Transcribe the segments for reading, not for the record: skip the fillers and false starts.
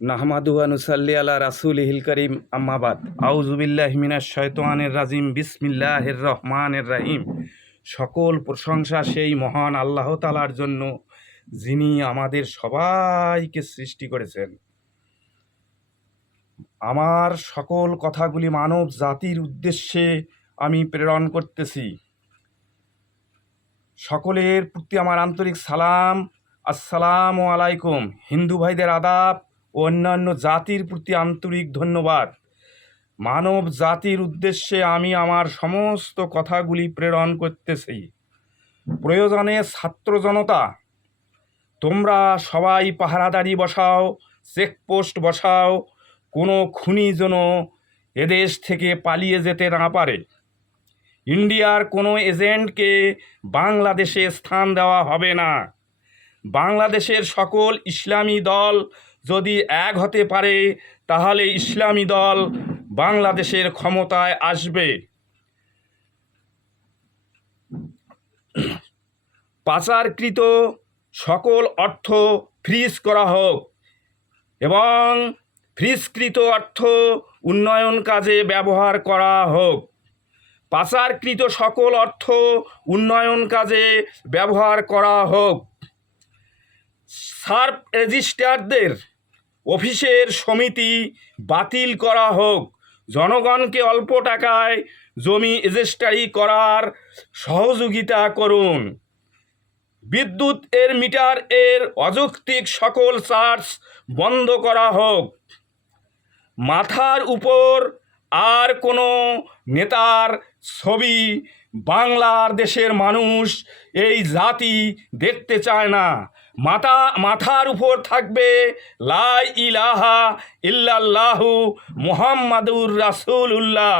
নাহমাদু ওয়া নুসাল্লি আলা রাসূলিহিল কারীম আম্মা বাদ আউযু বিল্লাহি মিনাশ শাইতানির রাজিম বিসমিল্লাহির রহমানির রহিম। সকল প্রশংসা সেই মহান আল্লাহ তাআলার জন্য, যিনি আমাদের সবাইকে সৃষ্টি করেছেন। আমার সকল কথাগুলি মানব জাতির উদ্দেশ্যে আমি প্রেরণ করতেছি। সকলের প্রতি আমার আন্তরিক সালাম, আসসালামু আলাইকুম। হিন্দু ভাইদের আদাব ও অন্যান্য জাতির প্রতি আন্তরিক ধন্যবাদ। মানব জাতির উদ্দেশ্যে আমি আমার সমস্ত কথাগুলি প্রেরণ করতেছি। প্রয়োজনে ছাত্র জনতা, তোমরা সবাই পাহারাদারি বসাও, চেকপোস্ট বসাও, কোনো খুনি যেন এদেশ থেকে পালিয়ে যেতে না পারে। ইন্ডিয়ার কোনো এজেন্টকে বাংলাদেশে স্থান দেওয়া হবে না। বাংলাদেশের সকল ইসলামী দল যদি এক হতে পারে, তাহলে ইসলামী দল বাংলাদেশের ক্ষমতায় আসবে। পাচারকৃত সকল অর্থ ফ্রিজ করা হোক এবং ফ্রিজকৃত অর্থ উন্নয়ন কাজে ব্যবহার করা হোক। পাচারকৃত সকল অর্থ উন্নয়ন কাজে ব্যবহার করা হোক। সার্ভ রেজিস্ট্রারদের অফিসের সমিতি বাতিল করা হোক। জনগণকে অল্প টাকায় জমি রেজিস্ট্রি করার সহযোগিতা করুন। বিদ্যুৎ এর মিটার এর অযৌক্তিক সকল চার্জ বন্ধ করা হোক। মাথার উপর আর কোনো নেতার ছবি বাংলাদেশের মানুষ, এই জাতি দেখতে চায় না। মাথার উপর থাকবে লা ইলাহা ইল্লাল্লাহু মুহাম্মাদুর রাসূলুল্লাহ।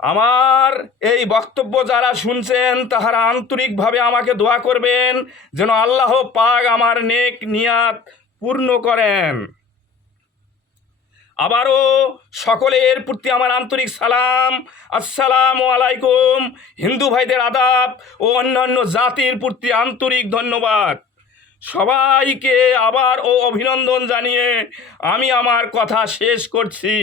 আমার এই বক্তব্য যারা শুনছেন, তাহারা আন্তরিকভাবে আমাকে দোয়া করবেন যেন আল্লাহ পাক আমার নেক নিয়াত পূর্ণ করেন। আবারও সকলের প্রতি আমার আন্তরিক সালাম, আসসালামু আলাইকুম। হিন্দু ভাইদের আদাব ও অন্যান্য জাতির প্রতি আন্তরিক ধন্যবাদ। সবাইকে আবার অভিনন্দন জানিয়ে আমি আমার কথা শেষ করছি।